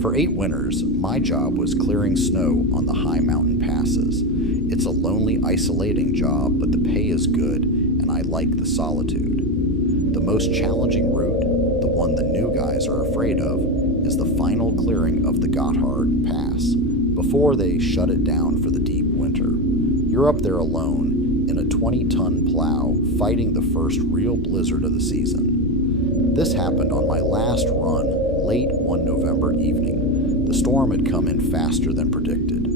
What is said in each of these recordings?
For 8 winters, my job was clearing snow on the high mountain passes. It's a lonely, isolating job, but the pay is good, and I like the solitude. The most challenging route, the one the new guys are afraid of, is the final clearing of the Gotthard Pass, before they shut it down for the deep winter. You're up there alone, in a 20-ton plow, fighting the first real blizzard of the season. This happened on my last run, late one November evening. The storm had come in faster than predicted,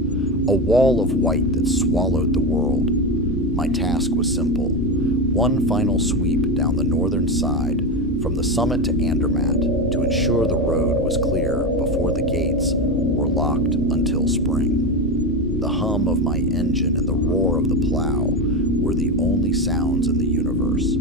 a wall of white that swallowed the world. My task was simple: one final sweep down the northern side, from the summit to Andermatt, to ensure the road was clear before the gates were locked until spring. The hum of my engine and the roar of the plow were the only sounds in the universe.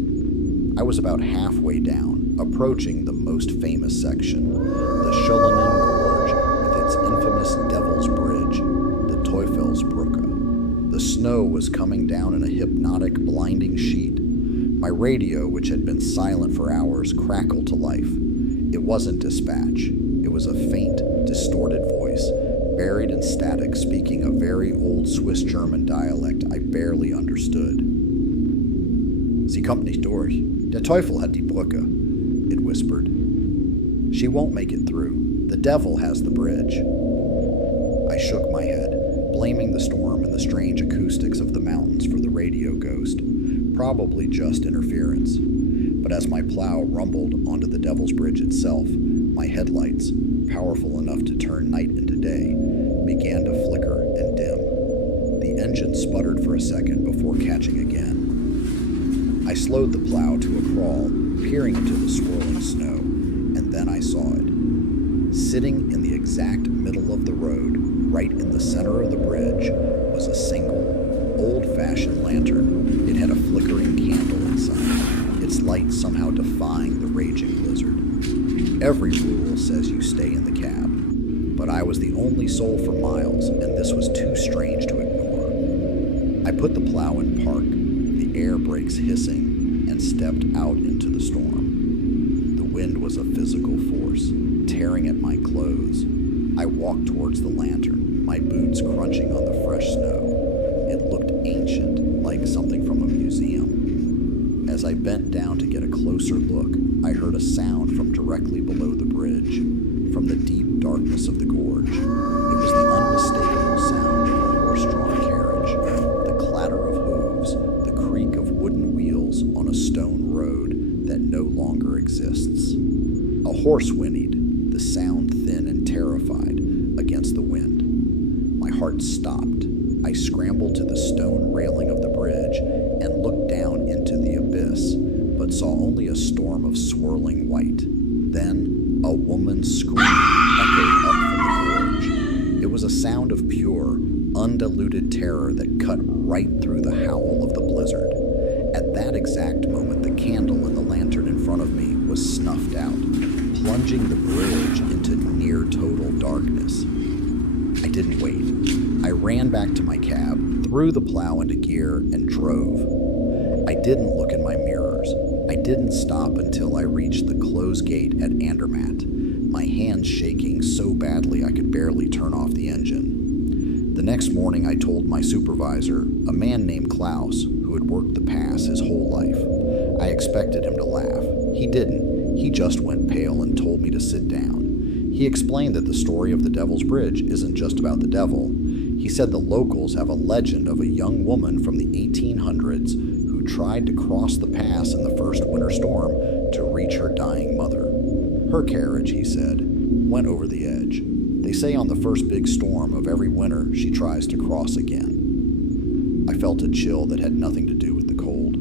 I was about halfway down, approaching the most famous section, the Schulenen Gorge with its infamous Devil's Bridge, the Teufelsbrücke. The snow was coming down in a hypnotic, blinding sheet. My radio, which had been silent for hours, crackled to life. It wasn't dispatch. It was a faint, distorted voice, buried in static, speaking a very old Swiss-German dialect I barely understood. "Sie kommt nicht durch. Der Teufel hat die Brücke," it whispered. "She won't make it through. The devil has the bridge." I shook my head, blaming the storm and the strange acoustics of the mountains for the radio ghost. Probably just interference. But as my plow rumbled onto the Devil's Bridge itself, my headlights, powerful enough to turn night into day, began to flicker and dim. The engine sputtered for a second before catching again. I slowed the plow to a crawl, peering into the swirling snow, and then I saw it. Sitting in the exact middle of the road, right in the center of the bridge, was a single, old-fashioned lantern. It had a flickering candle inside, its light somehow defying the raging blizzard. Every rule says you stay in the cab, but I was the only soul for miles, and this was too strange to ignore. I put the plow in park, the air brakes hissing, and stepped out into the storm. The wind was a physical force, tearing at my clothes. I walked towards the lantern, my boots crunching on the fresh snow. It looked ancient, like something from a museum. As I bent down to get a closer look, I heard a sound from directly below the bridge, from the deep darkness of the gorge. It was the unmistakable sound of a horse-drawn carriage, the clatter of hooves, the creak of wooden wheels on a stone road that no longer exists. A horse whinnied, the sound thin and terrified, against the wind. My heart stopped. I scrambled to the stone railing of the bridge and looked down into the abyss, but saw only a storm of swirling white. Then, a woman's scream echoed up from the gorge. It was a sound of pure, undiluted terror that cut right through the howl of the blizzard. At that exact moment, the candle in the lantern in front of me was snuffed out, plunging the bridge into near-total darkness. I didn't wait. I ran back to my cab, threw the plow into gear, and drove. I didn't look in my mirrors. I didn't stop until I reached the closed gate at Andermatt, my hands shaking so badly I could barely turn off the engine. The next morning I told my supervisor, a man named Klaus, who had worked the pass his whole life. I expected him to laugh. He didn't. He just went pale and told me to sit down. He explained that the story of the Devil's Bridge isn't just about the devil. He said the locals have a legend of a young woman from the 1800s who tried to cross the pass in the first winter storm to reach her dying mother. Her carriage, he said, went over the edge. They say on the first big storm of every winter she tries to cross again. I felt a chill that had nothing to do with the cold.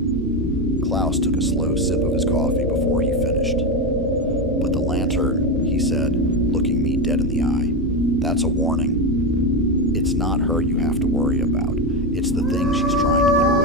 Klaus took a slow sip of his coffee before he finished. "But the lantern," he said, looking me dead in the eye, "that's a warning. It's not her you have to worry about. It's the thing she's trying to get away